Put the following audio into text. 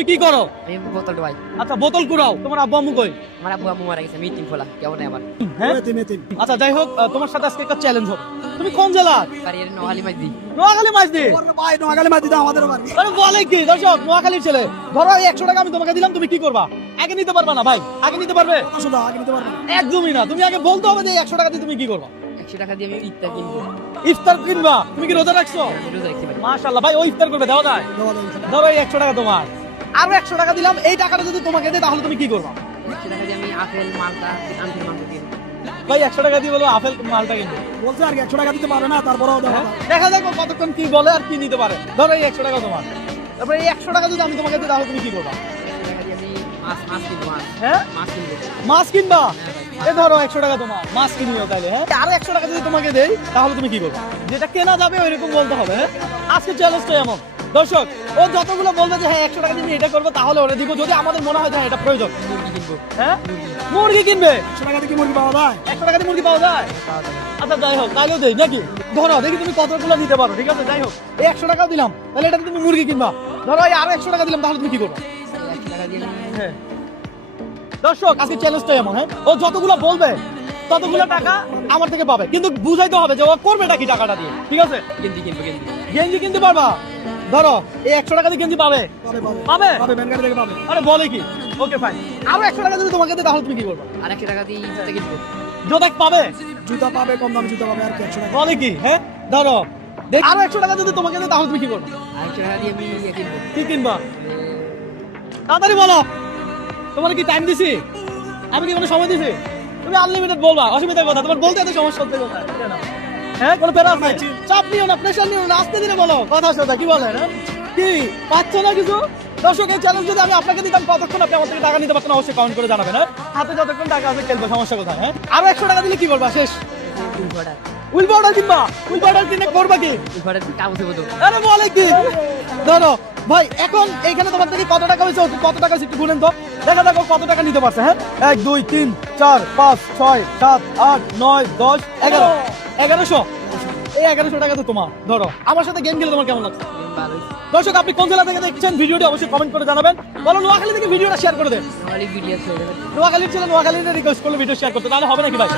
তুমি কি করো? আমি বোতল ডুবাই। আচ্ছা বোতল কুড়াও। তোমার আব্বু আম্মু কই? আমার আব্বু আম্মু মারা গেছে, আমি তিন ফোলা কেমন আমার। হ্যাঁ আচ্ছা যাই হোক, তোমার সাথে আজকে একটা চ্যালেঞ্জ হবে। তুমি কোন জেলা? বাড়ির নোয়ালি মাইদি। নোয়াখালী মাঝদি। ভাই নোয়াখালী মাঝদি দাও আমাদের বাড়ি। আরে বলে কি দর্শক, নোয়াখালীর ছেলে। ধরো এই 100 টাকা আমি তোমাকে দিলাম, তুমি কি করবা? আগে নিতে পারবা না ভাই? আগে নিতে পারবে? আসলে আগে নিতে পারবো না। একদমই না। তুমি আগে বলতে হবে যে এই 100 টাকা দিয়ে তুমি কি করবা। 100 টাকা দিয়ে আমি ইফতার কিনবো। ইফতার কিনবা? তুমি কি রোজা রাখছো? আমি রোজা রাখছি ভাই। মাশাআল্লাহ ভাই, ওই ইফতার করবে, দাও যায়। দেওয়া দাও ইনশাআল্লাহ। ধরো এই 100 টাকা তোমার। আরো 100 টাকা দিলাম, এই টাকাটা যদি তোমাকে দেয় তাহলে তুমি কি করবা? 100 টাকা দিয়ে আমি আপেল মালটা আনতে মালটা কিনবো। ভাই 100 টাকা দিয়ে বলো আপেল মালটা কিনবে। বলছে আর কি 100 টাকা দিতে পারে না, তারপরেও দেওয়া দাও। দেখা যাক ও কতক্ষণ কি বলে আর কি নিতে পারে। ধরো এই 100 টাকা তোমার। তারপরে এই 100 টাকা যদি আমি তোমাকে দিই তাহলে তুমি কি করবা? 100 টাকা দিয়ে আমি মাছ কিনবো। হ্যাঁ মাছ কিনবো। মাছ কিনবা? এই ধরো 100 টাকা তোমার, মাছ কিনিও তাহলে। হ্যাঁ আরো 100 টাকা যদি তোমাকে দেই তাহলে তুমি কি করবে? যেটা কেনা যাবে ওইরকম বলতে হবে। হ্যাঁ আজকে চ্যালেঞ্জটা এমন দর্শক, ও যতগুলো বলবে যে হ্যাঁ 100 টাকা দিয়ে এটা করবো তাহলে ওরা দিব, যদি আমাদের মনে হয় যে হ্যাঁ এটা প্রয়োজন। মুরগি কিনবো। হ্যাঁ মুরগি কিনবে? 100 টাকা দিয়ে কি মুরগি পাওয়া যায়? 100 টাকা দিয়ে মুরগি পাওয়া যায়? পাওয়া যাবে। আচ্ছা যাই হোক, তাহলেও দেই নাকি? ধরো দেখি তুমি কতগুলো দিতে পারো। ঠিক আছে যাই হোক, এই 100 টাকাও দিলাম, তাহলে এটা তুমি মুরগি কিনবা। ধরো এই আরো 100 টাকা দিলাম, তাহলে তুমি কি করবে? 100 টাকা দিয়ে আমি হ্যাঁ দর্শক আজকে চ্যালেঞ্জটা এমন, হ্যাঁ ও যতগুলো বলবে ততগুলো টাকা আমার থেকে পাবে, কিন্তু বুঝাইতে হবে যে ও করবেটা কি টাকাটা দিয়ে। ঠিক আছে গেঞ্জি কিনবো। গেঞ্জি কিনতে পারবা? ধরো এই 100 টাকা দিয়ে গেঞ্জি পাবে? পাবে পাবে পাবে? পাবে ব্যাংকারি থেকে পাবে। আরে বলে কি? ওকে ফাইন, আরো 100 টাকা যদি তোমাকে দেয় তাহলে তুমি কি করবে? আর 100 টাকা দিয়ে জুতা কিনবো। জোদাক পাবে? জুতা পাবে, কম দামি জুতা পাবে আর কি 100 টাকা। বলে কি? হ্যাঁ ধরো দেখ, আরো 100 টাকা যদি তোমাকে দেয় তাহলে তুমি কি করবে? আর 100 টাকা দিয়ে আমি ইয়ে কিনবো। কি কিনবা? তাড়াতাড়ি বলো। তোমার কি টাইম দিছি? আমি কি কোনো সময় দিছি? তুমি আনলিমিটেড বলবা, অসুবিধার কথা। তোমার বলতে এত সমস্যা হচ্ছে কোথায়? হ্যাঁ কোনো প্যারা আছে? চাপ নিও না, প্রেশার নিও না, আস্তে ধীরে বলো। কথা সোজা কি বলেন? হ্যাঁ? কি পাচ্ছ না কিছু? দর্শক এই চ্যালেঞ্জ যদি আমি আপনাকে দিতাম কতক্ষণ আপনি আমার থেকে টাকা নিতে পারতেন অবশ্যই কমেন্ট করে জানাবেন। হ্যাঁ হাতে যতক্ষণ টাকা আছে খেলবো, সমস্যা কোথায়? হ্যাঁ আরো 100 টাকা দিলে কি করবা? শেষ উলফাটা। উইল পাউডার কিনবা? উইল পাউডার কিনে করবা কি? উলফাটা কাগজে বোতল। আরে বলে কি? ধরো ভাই এখন এইখানে তোমার থেকে কত টাকা হয়েছে, কত টাকা হয়েছে একটু গুনেন তো, দেখা দেখো কত টাকা নিতে পারছে। হ্যাঁ 1 2 3 4 5 6 7 8 9 10 11 1100। এই 1100 টাকা তো তোমার। ধরো আমার সাথে গেম খেলে তোমার কেমন লাগছে? ভালো। দর্শক আপনি কোন জেলা থেকে দেখছেন ভিডিওটি অবশ্যই কমেন্ট করে জানাবেন। বলো নোয়াখালী থেকে ভিডিওটা শেয়ার করে দেন। নোয়াখালী ভিডিও ছেড়ে দেবেন। নোয়াখালীর ছেলে নোয়াখালীর রিকোয়েস্ট করলে ভিডিও শেয়ার করতে, তাহলে হবে নাকি ভাই?